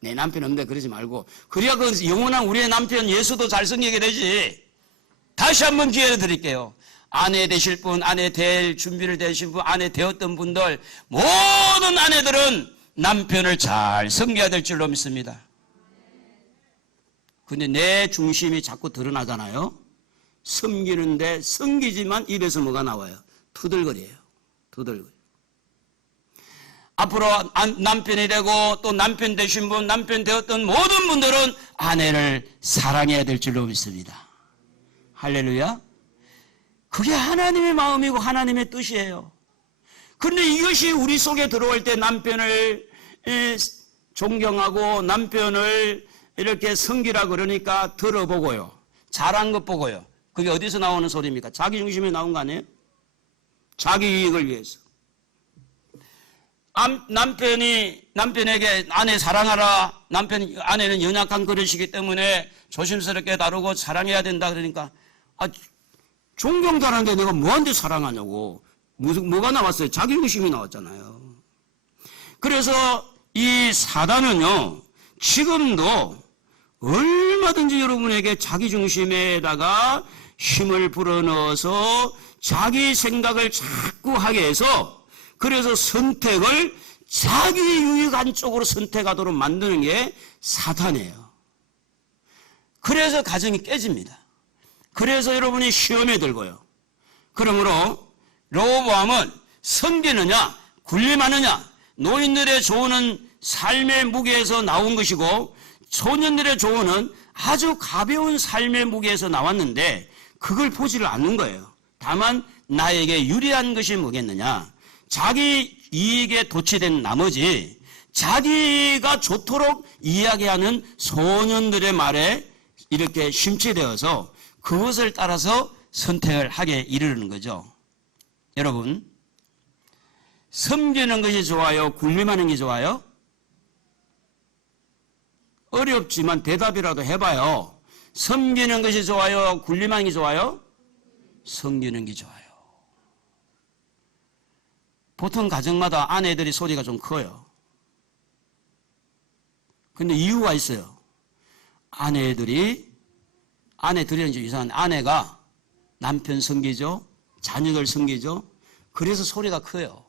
내 남편 없는데 그러지 말고. 그래야 그 영원한 우리의 남편 예수도 잘 섬기게 되지. 다시 한번 기회를 드릴게요. 아내 되실 분, 아내 될 준비를 되신 분, 아내 되었던 분들, 모든 아내들은 남편을 잘 섬겨야 될 줄로 믿습니다. 근데 내 중심이 자꾸 드러나잖아요. 섬기는데 섬기지만 입에서 뭐가 나와요? 투덜거려요. 투덜거려. 앞으로 남편이 되고 또 남편 되신 분, 남편 되었던 모든 분들은 아내를 사랑해야 될 줄로 믿습니다. 할렐루야. 그게 하나님의 마음이고 하나님의 뜻이에요. 그런데 이것이 우리 속에 들어올 때 남편을 존경하고 남편을 이렇게 섬기라 그러니까 들어보고요. 잘한 것 보고요. 그게 어디서 나오는 소리입니까? 자기 중심에 나온 거 아니에요? 자기 이익을 위해서. 남편에게 아내 사랑하라. 아내는 연약한 그릇이기 때문에 조심스럽게 다루고 사랑해야 된다 그러니까 존경 잘하는데 내가 뭐한테 사랑하냐고. 뭐가 나왔어요? 자기 중심이 나왔잖아요. 그래서 이 사단은요, 지금도 얼마든지 여러분에게 자기 중심에다가 힘을 불어넣어서 자기 생각을 자꾸 하게 해서 그래서 선택을 자기 유익한 쪽으로 선택하도록 만드는 게 사탄이에요. 그래서 가정이 깨집니다. 그래서 여러분이 시험에 들고요. 그러므로 르호보암은 섬기느냐 군림하느냐 노인들의 조언은 삶의 무게에서 나온 것이고 소년들의 조언은 아주 가벼운 삶의 무게에서 나왔는데 그걸 보지를 않는 거예요. 다만 나에게 유리한 것이 뭐겠느냐? 자기 이익에 도취된 나머지 자기가 좋도록 이야기하는 소년들의 말에 이렇게 심취되어서 그것을 따라서 선택을 하게 이르는 거죠. 여러분, 섬기는 것이 좋아요? 군림하는 게 좋아요? 어렵지만 대답이라도 해봐요. 섬기는 것이 좋아요? 군림하는 게 좋아요? 섬기는 게 좋아요. 보통 가정마다 아내들이 소리가 좀 커요. 근데 이유가 있어요. 아내들은 이제 이상한 아내가 남편 섬기죠. 자녀들 섬기죠. 그래서 소리가 커요.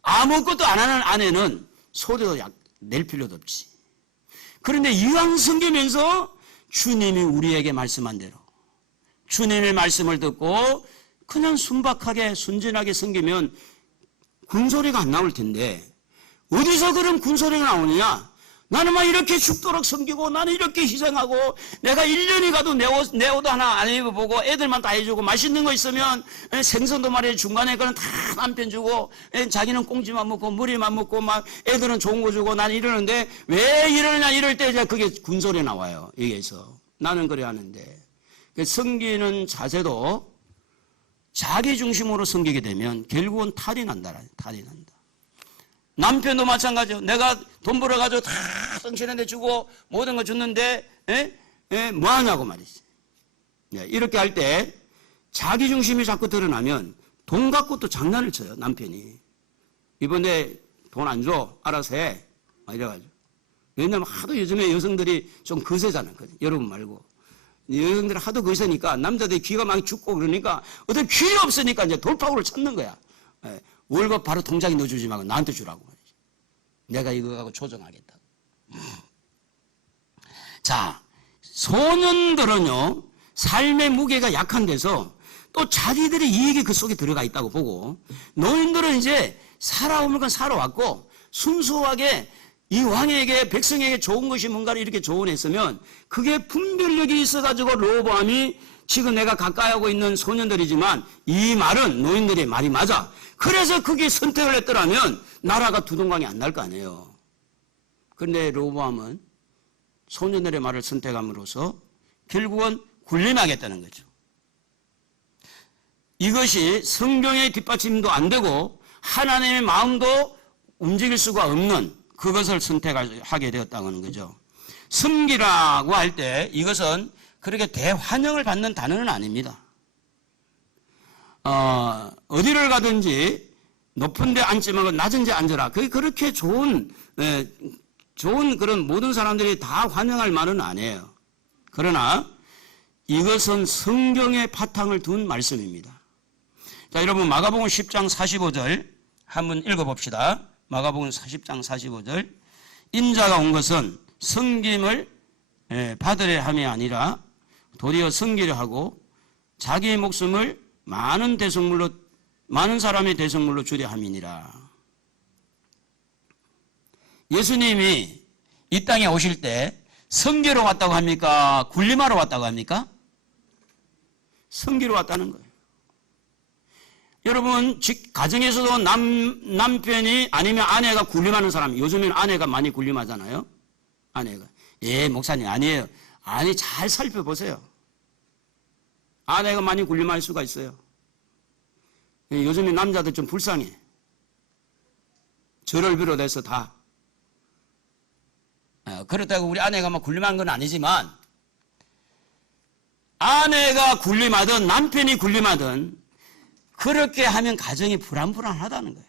아무것도 안 하는 아내는 소리도 낼 필요도 없지. 그런데 이왕 섬기면서 주님이 우리에게 말씀한 대로 주님의 말씀을 듣고 그냥 순박하게 순진하게 섬기면 군소리가 안 나올 텐데 어디서 그런 군소리가 나오느냐? 나는 막 이렇게 죽도록 섬기고 나는 이렇게 희생하고 내가 1년이 가도 내 옷 하나 안 입어보고 애들만 다 해주고 맛있는 거 있으면 생선도 말이야 중간에 그건 다 남편 주고 자기는 꽁지만 먹고 머리만 먹고 막 애들은 좋은 거 주고 나는 이러는데 왜 이러냐 이럴 때 이제 그게 군소리 나와요. 여기에서 나는 그래 하는데 섬기는 자세도 자기 중심으로 섬기게 되면 결국은 탈이 난다. 남편도 마찬가지요. 내가 돈 벌어가지고 다 성실한데 주고 모든 거 줬는데 뭐 하냐고 말이지. 이렇게 할 때 자기 중심이 자꾸 드러나면 돈 갖고 또 장난을 쳐요. 남편이. 이번에 돈 안 줘. 알아서 해. 막 이래가지고. 왜냐면 하도 요즘에 여성들이 좀 거세잖아요. 여러분 말고. 여성들이 하도 거세니까 남자들이 귀가 막 죽고 그러니까 어떤 귀가 없으니까 이제 돌파구를 찾는 거야. 월급 바로 통장에 넣어주지 말고 나한테 주라고. 내가 이거 갖고 조정하겠다. 자, 소년들은요, 삶의 무게가 약한 데서 또 자기들의 이익이 그 속에 들어가 있다고 보고, 노인들은 이제 살아오는 건 살아왔고, 순수하게 이 왕에게, 백성에게 좋은 것이 뭔가를 이렇게 조언했으면, 그게 분별력이 있어가지고 로보암이 지금 내가 가까이 하고 있는 소년들이지만, 이 말은 노인들의 말이 맞아. 그래서 그게 선택을 했더라면 나라가 두동강이 안 날 거 아니에요. 그런데 로보암은 소년들의 말을 선택함으로써 결국은 군림하겠다는 거죠. 이것이 성경의 뒷받침도 안 되고 하나님의 마음도 움직일 수가 없는 그것을 선택하게 되었다는 거죠. 섬기라고 할 때 이것은 그렇게 대환영을 받는 단어는 아닙니다. 어디를 가든지 높은 데 앉지 말고 낮은 데 앉아라. 그게 그렇게 좋은 그런 모든 사람들이 다 환영할 말은 아니에요. 그러나 이것은 성경의 바탕을 둔 말씀입니다. 자, 여러분 마가복음 10장 45절 한번 읽어봅시다. 마가복음 10장 45절 인자가 온 것은 섬김을 받으려 함이 아니라 도리어 섬기려 하고 자기의 목숨을 많은 사람의 대성물로 주려 함이니라. 예수님이 이 땅에 오실 때 섬기러 왔다고 합니까? 군림하러 왔다고 합니까? 섬기러 왔다는 거예요. 여러분 가정에서도 남편이 아니면 아내가 군림하는 사람, 요즘에는 아내가 많이 군림하잖아요. 아내가. 목사님 아니에요. 아니 잘 살펴보세요. 아내가 많이 군림할 수가 있어요. 요즘에 남자들 좀 불쌍해. 저를 비롯해서 다. 그렇다고 우리 아내가 막 군림한 건 아니지만 아내가 군림하든 남편이 군림하든 그렇게 하면 가정이 불안불안하다는 거예요.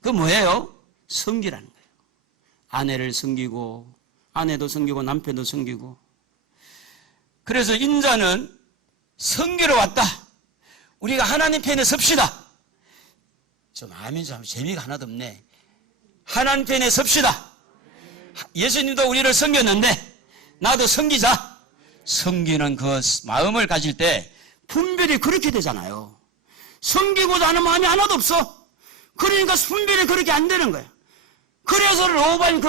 그 뭐예요? 섬기라는 거예요. 아내를 섬기고 아내도 섬기고 남편도 섬기고. 그래서 인자는 섬기러 왔다. 우리가 하나님 편에 섭시다. 좀 아멘 좀 재미가 하나도 없네. 하나님 편에 섭시다. 예수님도 우리를 섬겼는데 나도 섬기자. 섬기는 그 마음을 가질 때 분별이 그렇게 되잖아요. 섬기고자 하는 마음이 하나도 없어. 그러니까 분별이 그렇게 안 되는 거야. 그래서 로보암이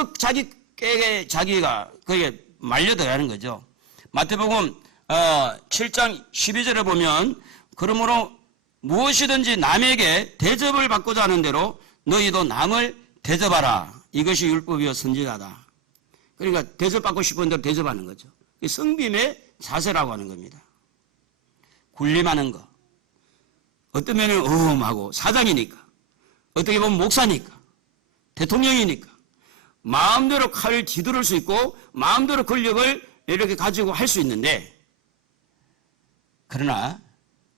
자기가 거기에 말려들어가는 거죠. 마태복음 7장 12절에 보면 그러므로 무엇이든지 남에게 대접을 받고자 하는 대로 너희도 남을 대접하라. 이것이 율법이요 선지자다. 그러니까 대접받고 싶은 대로 대접하는 거죠. 성빔의 자세라고 하는 겁니다. 군림하는 거. 어떤 면은 어음하고 사장이니까, 어떻게 보면 목사니까, 대통령이니까 마음대로 칼을 뒤두를 수 있고 마음대로 권력을 이렇게 가지고 할 수 있는데, 그러나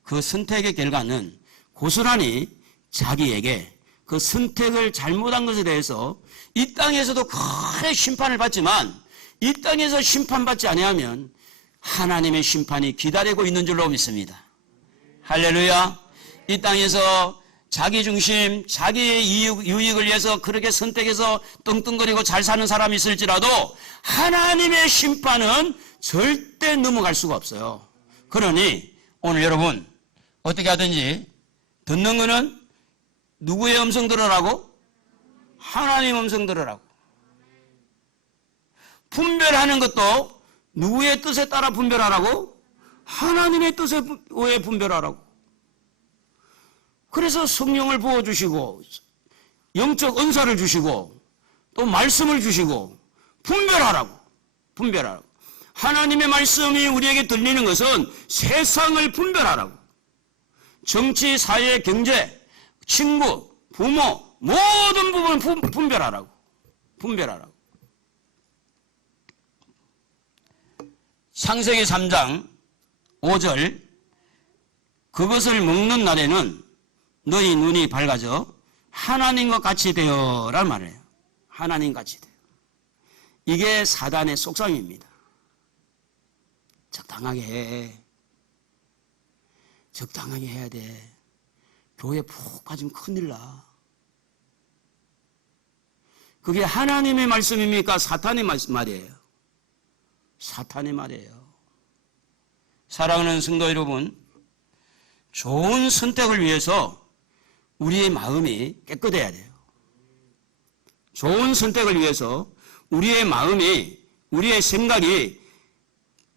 그 선택의 결과는 고스란히 자기에게 그 선택을 잘못한 것에 대해서 이 땅에서도 큰 심판을 받지만, 이 땅에서 심판받지 아니하면 하나님의 심판이 기다리고 있는 줄로 믿습니다. 할렐루야. 이 땅에서 자기 중심, 자기의 유익을 위해서 그렇게 선택해서 떵떵거리고 잘 사는 사람이 있을지라도 하나님의 심판은 절대 넘어갈 수가 없어요. 그러니 오늘 여러분 어떻게 하든지 듣는 거는 누구의 음성 들으라고? 하나님 음성 들으라고. 분별하는 것도 누구의 뜻에 따라 분별하라고? 하나님의 뜻에 의해 분별하라고. 그래서 성령을 부어주시고 영적 은사를 주시고 또 말씀을 주시고 분별하라고. 하나님의 말씀이 우리에게 들리는 것은 세상을 분별하라고. 정치, 사회, 경제, 친구, 부모 모든 부분을 분별하라고. 창세기 3장 5절 그것을 먹는 날에는 너희 눈이 밝아져 하나님과 같이 되어라는 말이에요. 하나님 같이 되어. 이게 사단의 속성입니다. 적당하게 해. 적당하게 해야 돼. 교회 푹 빠지면 큰일 나. 그게 하나님의 말씀입니까? 사탄의 말이에요. 사탄의 말이에요. 사랑하는 성도 여러분, 좋은 선택을 위해서 우리의 마음이 깨끗해야 돼요. 좋은 선택을 위해서 우리의 마음이, 우리의 생각이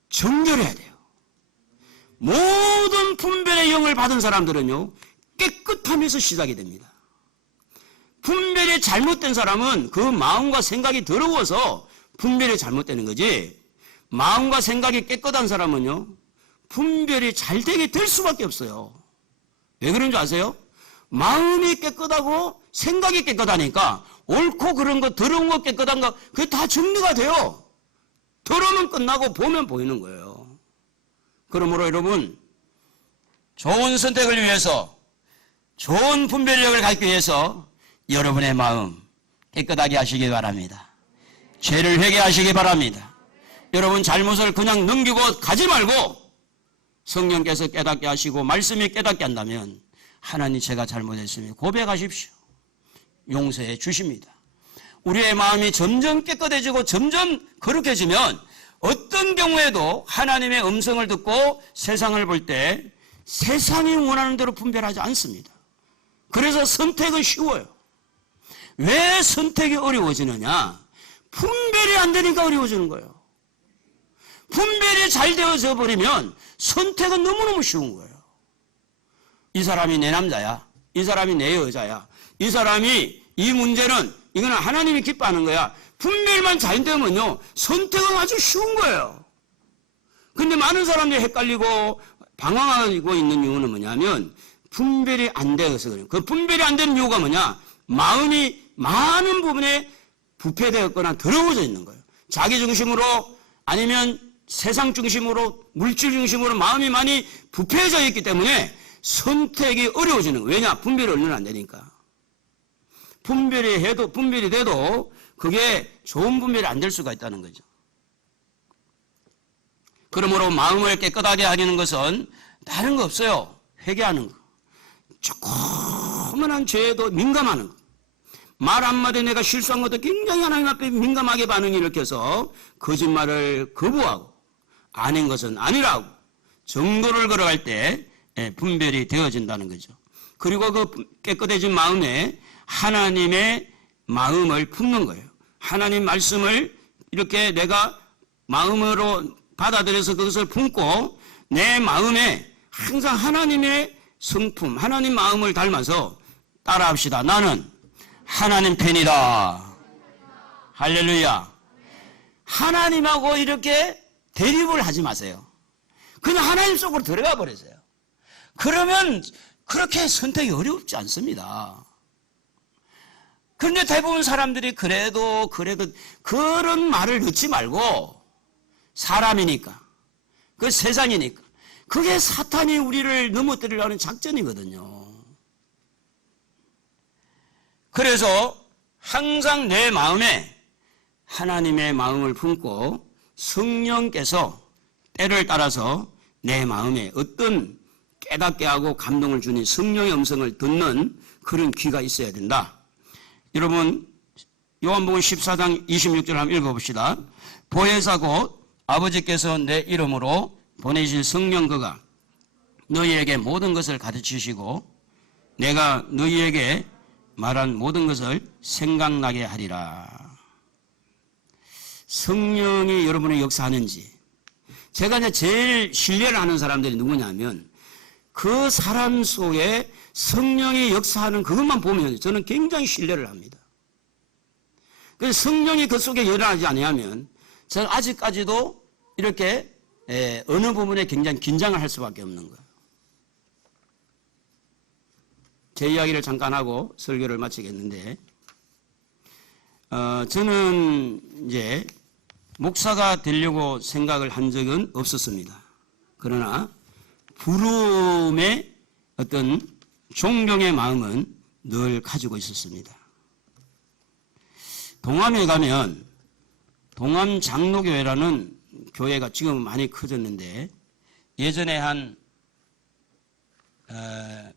정결해야 돼요. 모든 분별의 영을 받은 사람들은요, 깨끗함에서 시작이 됩니다. 분별이 잘못된 사람은 그 마음과 생각이 더러워서 분별이 잘못되는 거지, 마음과 생각이 깨끗한 사람은요, 분별이 잘 되게 될 수밖에 없어요. 왜 그런 줄 아세요? 마음이 깨끗하고 생각이 깨끗하니까 옳고 그런 거, 더러운 거, 깨끗한 거, 그게 다 정리가 돼요. 더러우면 끝나고 보면 보이는 거예요. 그러므로 여러분, 좋은 선택을 위해서, 좋은 분별력을 갖기 위해서 여러분의 마음 깨끗하게 하시기 바랍니다. 죄를 회개하시기 바랍니다. 여러분 잘못을 그냥 넘기고 가지 말고 성령께서 깨닫게 하시고 말씀이 깨닫게 한다면 하나님 제가 잘못했으면 고백하십시오. 용서해 주십니다. 우리의 마음이 점점 깨끗해지고 점점 거룩해지면 어떤 경우에도 하나님의 음성을 듣고 세상을 볼 때 세상이 원하는 대로 분별하지 않습니다. 그래서 선택은 쉬워요. 왜 선택이 어려워지느냐? 분별이 안 되니까 어려워지는 거예요. 분별이 잘 되어져 버리면 선택은 너무너무 쉬운 거예요. 이 사람이 내 남자야. 이 사람이 내 여자야. 이 사람이 이 문제는 이거는 하나님이 기뻐하는 거야. 분별만 잘 되면요. 선택은 아주 쉬운 거예요. 근데 많은 사람들이 헷갈리고 방황하고 있는 이유는 뭐냐면 분별이 안 돼서 그래요. 그 분별이 안 되는 이유가 뭐냐? 마음이 많은 부분에 부패되었거나 더러워져 있는 거예요. 자기 중심으로 아니면 세상 중심으로 물질 중심으로 마음이 많이 부패해져 있기 때문에 선택이 어려워지는 거예요. 왜냐? 분별이 얼마나 안 되니까. 분별이 돼도 그게 좋은 분별이 안 될 수가 있다는 거죠. 그러므로 마음을 깨끗하게 하려는 것은 다른 거 없어요. 회개하는 거. 조그만한 죄에도 민감하는 거. 말 한마디 내가 실수한 것도 굉장히 하나님 앞에 민감하게 반응을 일으켜서 거짓말을 거부하고 아닌 것은 아니라고 정도를 걸어갈 때 분별이 되어진다는 거죠. 그리고 그 깨끗해진 마음에 하나님의 마음을 품는 거예요. 하나님 말씀을 이렇게 내가 마음으로 받아들여서 그것을 품고 내 마음에 항상 하나님의 성품, 하나님 마음을 닮아서 따라합시다. 나는 하나님 편이다. 할렐루야. 하나님하고 이렇게 대립을 하지 마세요. 그냥 하나님 속으로 들어가 버리세요. 그러면 그렇게 선택이 어렵지 않습니다. 그런데 대부분 사람들이 그래도 그런 말을 넣지 말고 사람이니까, 그 세상이니까, 그게 사탄이 우리를 넘어뜨리려는 작전이거든요. 그래서 항상 내 마음에 하나님의 마음을 품고 성령께서 때를 따라서 내 마음에 어떤 깨닫게 하고 감동을 주는 성령의 음성을 듣는 그런 귀가 있어야 된다. 여러분 요한복음 14장 26절 한번 읽어봅시다. 보혜사 곧 아버지께서 내 이름으로 보내실 성령 그가 너희에게 모든 것을 가르치시고 내가 너희에게 말한 모든 것을 생각나게 하리라. 성령이 여러분의 역사하는지, 제가 이제 제일 신뢰를 하는 사람들이 누구냐면 그 사람 속에 성령이 역사하는 그것만 보면 저는 굉장히 신뢰를 합니다. 그래서 성령이 그 속에 일어나지 아니하면 저는 아직까지도 이렇게 어느 부분에 굉장히 긴장을 할 수밖에 없는 거예요. 제 이야기를 잠깐 하고 설교를 마치겠는데, 저는 이제 목사가 되려고 생각을 한 적은 없었습니다. 그러나 부름의 어떤 존경의 마음은 늘 가지고 있었습니다. 동암에 가면 동암 장로교회라는 교회가 지금은 많이 커졌는데 예전에 한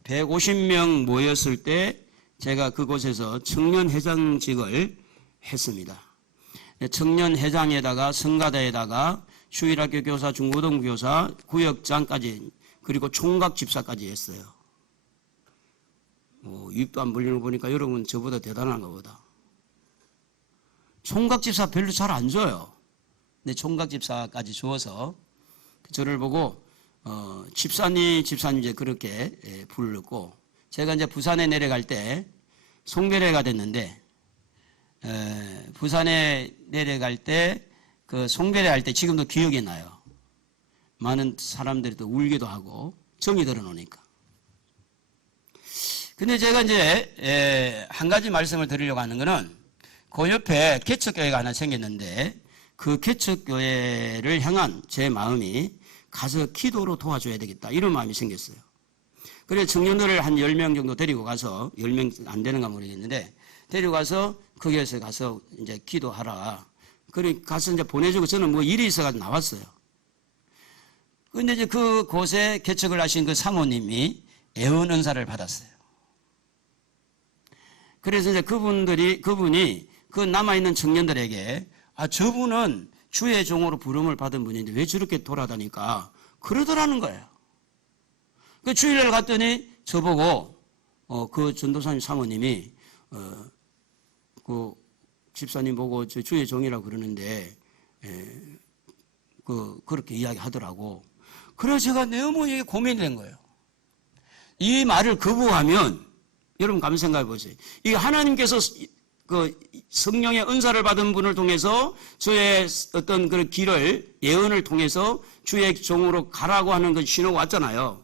150명 모였을 때 제가 그곳에서 청년회장직을 했습니다. 청년회장에다가 성가대에다가 주일학교 교사, 중고등부 교사, 구역장까지, 그리고 총각집사까지 했어요. 입도 안 벌리는 거 보니까 여러분 저보다 대단한 것보다. 총각집사 별로 잘 안 줘요. 근데 총각집사까지 주어서 저를 보고 집사님 이제 그렇게 불렀고, 제가 이제 부산에 내려갈 때 송별회가 됐는데, 부산에 내려갈 때 그 송별회 할 때 지금도 기억이 나요. 많은 사람들이 또 울기도 하고 정이 들어놓으니까. 근데 제가 이제 한 가지 말씀을 드리려고 하는 거는, 그 옆에 개척교회가 하나 생겼는데 그 개척교회를 향한 제 마음이 가서 기도로 도와줘야 되겠다, 이런 마음이 생겼어요. 그래서 청년들을 한 10명 정도 데리고 가서, 10명 안 되는가 모르겠는데 데리고 가서 거기에서 가서 이제 기도하라. 그래 가서 이제 보내주고 저는 뭐 일이 있어가지고 나왔어요. 근데 이제 그곳에 개척을 하신 그 사모님이 애원 은사를 받았어요. 그래서 이제 그분이 그 남아있는 청년들에게, 저분은 주의 종으로 부름을 받은 분인데 왜 저렇게 돌아다니까 그러더라는 거예요. 그 주일날 갔더니 저보고 그 전도사님 사모님이 그 집사님 보고 저 주의 종이라고 그러는데 그렇게 이야기하더라고. 그래서 제가 너무 이게 고민이 된 거예요. 이 말을 거부하면 여러분 가만 생각해 보세요. 이 하나님께서 그 성령의 은사를 받은 분을 통해서 저의 어떤 그 길을, 예언을 통해서 주의 종으로 가라고 하는 그 신호가 왔잖아요.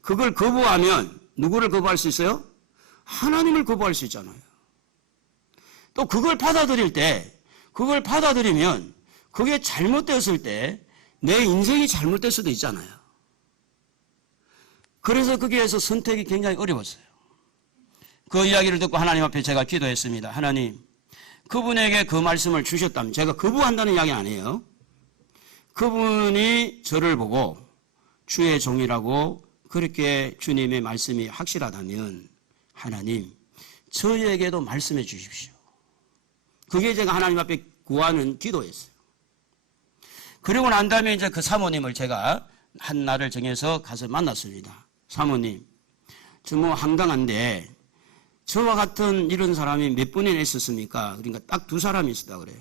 그걸 거부하면 누구를 거부할 수 있어요? 하나님을 거부할 수 있잖아요. 또 그걸 받아들이면 그게 잘못되었을 때 내 인생이 잘못될 수도 있잖아요. 그래서 거기에서 선택이 굉장히 어려웠어요. 그 이야기를 듣고 하나님 앞에 제가 기도했습니다. 하나님, 그분에게 그 말씀을 주셨다면, 제가 거부한다는 이야기 아니에요. 그분이 저를 보고 주의 종이라고 그렇게 주님의 말씀이 확실하다면 하나님, 저에게도 말씀해 주십시오. 그게 제가 하나님 앞에 구하는 기도였어요. 그리고 난 다음에 이제 그 사모님을 제가 한 날을 정해서 가서 만났습니다. 사모님, 저 뭐 황당한데 저와 같은 이런 사람이 몇 분이나 있었습니까? 그러니까 딱 2사람이 있었다 그래요.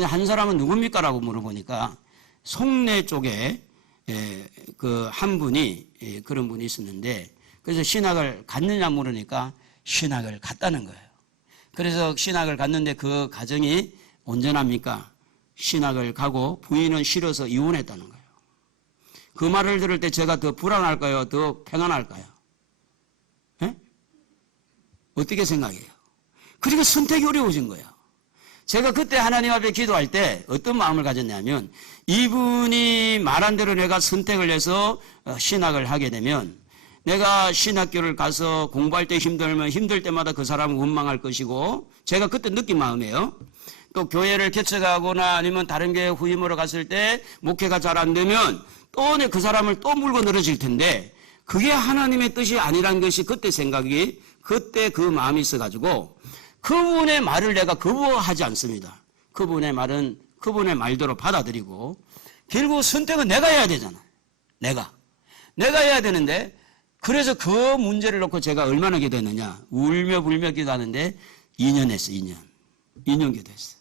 한 사람은 누굽니까? 라고 물어보니까 송내 쪽에 그 한 분이 그런 분이 있었는데 그래서 신학을 갔느냐 물으니까 신학을 갔다는 거예요. 그래서 신학을 갔는데 그 가정이 온전합니까? 신학을 가고 부인은 싫어서 이혼했다는 거예요. 그 말을 들을 때 제가 더 불안할까요? 더 평안할까요? 에? 어떻게 생각해요? 그러니까 선택이 어려워진 거예요. 제가 그때 하나님 앞에 기도할 때 어떤 마음을 가졌냐면 이분이 말한 대로 내가 선택을 해서 신학을 하게 되면 내가 신학교를 가서 공부할 때 힘들면 힘들 때마다 그 사람은 원망할 것이고 제가 그때 느낀 마음이에요. 또 교회를 개척하거나 아니면 다른 교회 후임으로 갔을 때 목회가 잘 안 되면 또 그 사람을 또 물고 늘어질 텐데 그게 하나님의 뜻이 아니란 것이 그때 생각이 그때 그 마음이 있어가지고 그분의 말을 내가 거부하지 않습니다. 그분의 말은 그분의 말대로 받아들이고 결국 선택은 내가 해야 되잖아요. 내가 해야 되는데 그래서 그 문제를 놓고 제가 얼마나 기도했느냐. 울며 불며 기도하는데 2년 했어요. 2년 기도했어요.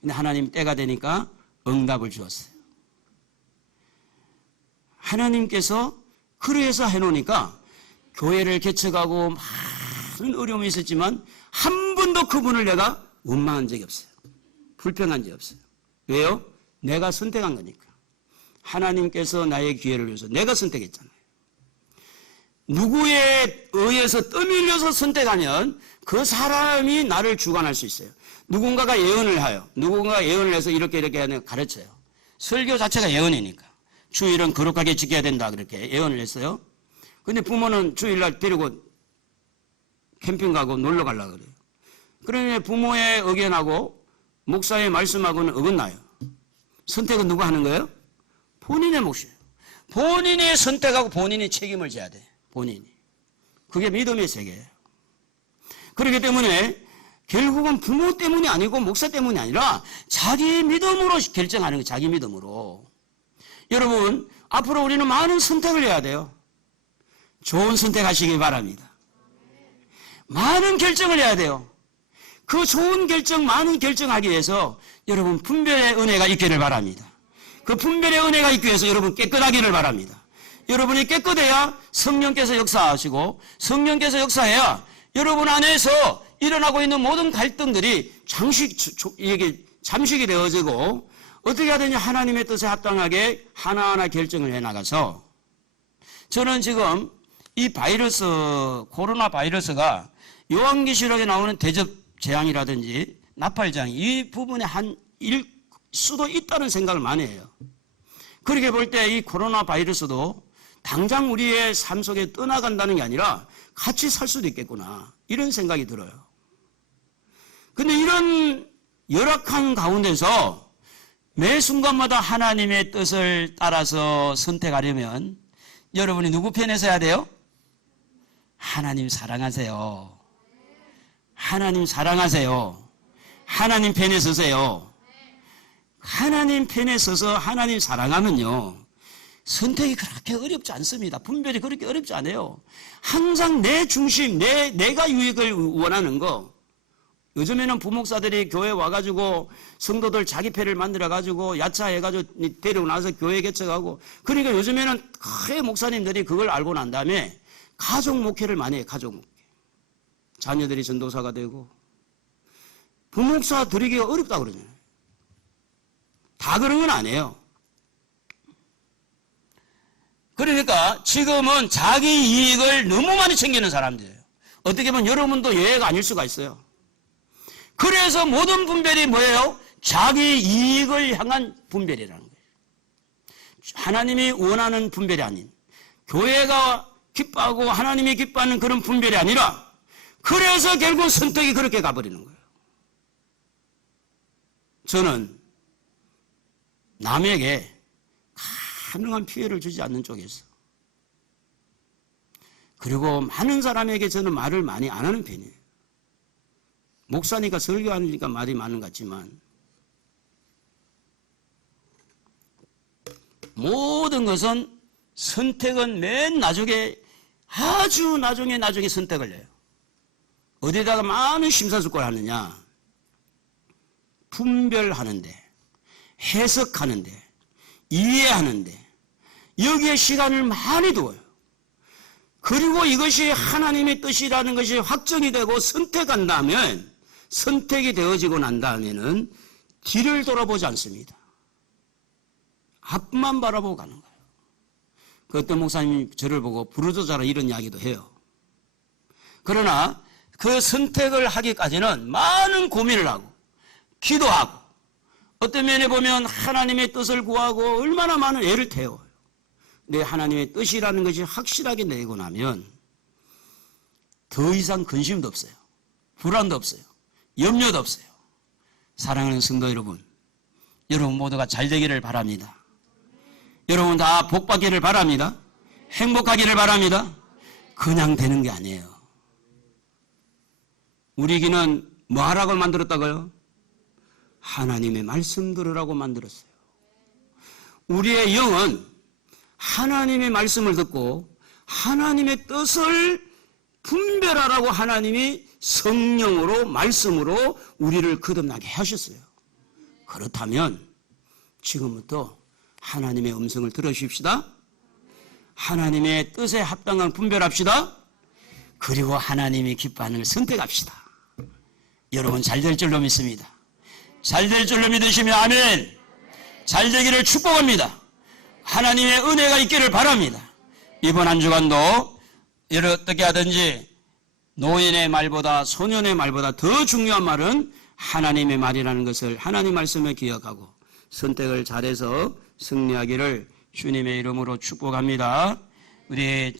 근데 하나님 때가 되니까 응답을 주었어요. 하나님께서 그래서 해놓으니까 교회를 개척하고 많은 어려움이 있었지만 한 번도 그분을 내가 원망한 적이 없어요. 불평한 적이 없어요. 왜요? 내가 선택한 거니까. 하나님께서 나의 기회를 위해서 내가 선택했잖아요. 누구에 의해서 떠밀려서 선택하면 그 사람이 나를 주관할 수 있어요. 누군가가 예언을 해요. 누군가가 예언을 해서 이렇게 가르쳐요. 설교 자체가 예언이니까. 주일은 거룩하게 지켜야 된다 그렇게 예언을 했어요. 근데 부모는 주일날 데리고 캠핑 가고 놀러 가려고 그래요. 그러니 부모의 의견하고 목사의 말씀하고는 어긋나요. 선택은 누가 하는 거예요? 본인의 몫이에요. 본인이 선택하고 본인이 책임을 져야 돼. 본인이. 그게 믿음의 세계예요. 그렇기 때문에 결국은 부모 때문이 아니고 목사 때문이 아니라 자기 믿음으로 결정하는 거예요. 자기 믿음으로. 여러분 앞으로 우리는 많은 선택을 해야 돼요. 좋은 선택하시기 바랍니다. 많은 결정을 해야 돼요. 그 좋은 결정, 많은 결정하기 위해서 여러분 분별의 은혜가 있기를 바랍니다. 그 분별의 은혜가 있기 위해서 여러분 깨끗하기를 바랍니다. 여러분이 깨끗해야 성령께서 역사하시고 성령께서 역사해야 여러분 안에서 일어나고 있는 모든 갈등들이 잠식이 되어지고 어떻게 하든지 하나님의 뜻에 합당하게 하나하나 결정을 해나가서 저는 지금 이 바이러스, 코로나 바이러스가 요한계시록에 나오는 대접 재앙이라든지 나팔장 이 부분에 한일 수도 있다는 생각을 많이 해요. 그렇게 볼 때 이 코로나 바이러스도 당장 우리의 삶 속에 떠나간다는 게 아니라 같이 살 수도 있겠구나 이런 생각이 들어요. 근데 이런 열악한 가운데서 매 순간마다 하나님의 뜻을 따라서 선택하려면 여러분이 누구 편에 서야 돼요? 하나님 사랑하세요. 하나님 사랑하세요. 하나님 편에 서세요. 하나님 편에 서서 하나님 사랑하면요 선택이 그렇게 어렵지 않습니다. 분별이 그렇게 어렵지 않아요. 항상 내 중심, 내가 유익을 원하는 거. 요즘에는 부목사들이 교회 와가지고 성도들 자기 패를 만들어가지고 야차해가지고 데리고 나서 교회 개척하고 그러니까 요즘에는 거의 목사님들이 그걸 알고 난 다음에 가족 목회를 많이 해요. 가족 목회. 자녀들이 전도사가 되고 부목사 드리기가 어렵다고 그러잖아요. 다 그런 건 아니에요. 그러니까 지금은 자기 이익을 너무 많이 챙기는 사람들이에요. 어떻게 보면 여러분도 예외가 아닐 수가 있어요. 그래서 모든 분별이 뭐예요? 자기 이익을 향한 분별이라는 거예요. 하나님이 원하는 분별이 아닌 교회가 기뻐하고 하나님이 기뻐하는 그런 분별이 아니라 그래서 결국 선택이 그렇게 가버리는 거예요. 저는 남에게 가능한 피해를 주지 않는 쪽에서 그리고 많은 사람에게 저는 말을 많이 안 하는 편이에요. 목사니까 설교하니까 말이 많은 것 같지만 모든 것은 선택은 맨 나중에 아주 나중에 선택을 해요. 어디다가 많은 심사숙고를 하느냐? 분별하는데, 해석하는데, 이해하는데 여기에 시간을 많이 두어요. 그리고 이것이 하나님의 뜻이라는 것이 확정이 되고 선택한다면, 선택이 되어지고 난 다음에는 뒤를 돌아보지 않습니다. 앞만 바라보고 가는 거예요. 그 어떤 목사님이 저를 보고 부르짖어라 이런 이야기도 해요. 그러나 그 선택을 하기까지는 많은 고민을 하고 기도하고 어떤 면에 보면 하나님의 뜻을 구하고 얼마나 많은 애를 태워요. 근데 하나님의 뜻이라는 것이 확실하게 내고 나면 더 이상 근심도 없어요. 불안도 없어요. 염려도 없어요. 사랑하는 성도 여러분, 여러분 모두가 잘 되기를 바랍니다. 여러분 다 복받기를 바랍니다. 행복하기를 바랍니다. 그냥 되는 게 아니에요. 우리 귀는 뭐 하라고 만들었다고요? 하나님의 말씀 들으라고 만들었어요. 우리의 영은 하나님의 말씀을 듣고 하나님의 뜻을 분별하라고 하나님이 성령으로 말씀으로 우리를 거듭나게 하셨어요. 그렇다면 지금부터 하나님의 음성을 들으십시다. 하나님의 뜻에 합당한 분별합시다. 그리고 하나님이 기뻐하는 걸 선택합시다. 여러분 잘 될 줄로 믿습니다. 잘 될 줄로 믿으시면 아멘. 잘 되기를 축복합니다. 하나님의 은혜가 있기를 바랍니다. 이번 한 주간도 어떻게 하든지 노인의 말보다 소년의 말보다 더 중요한 말은 하나님의 말이라는 것을 하나님 말씀에 기억하고 선택을 잘해서 승리하기를 주님의 이름으로 축복합니다. 우리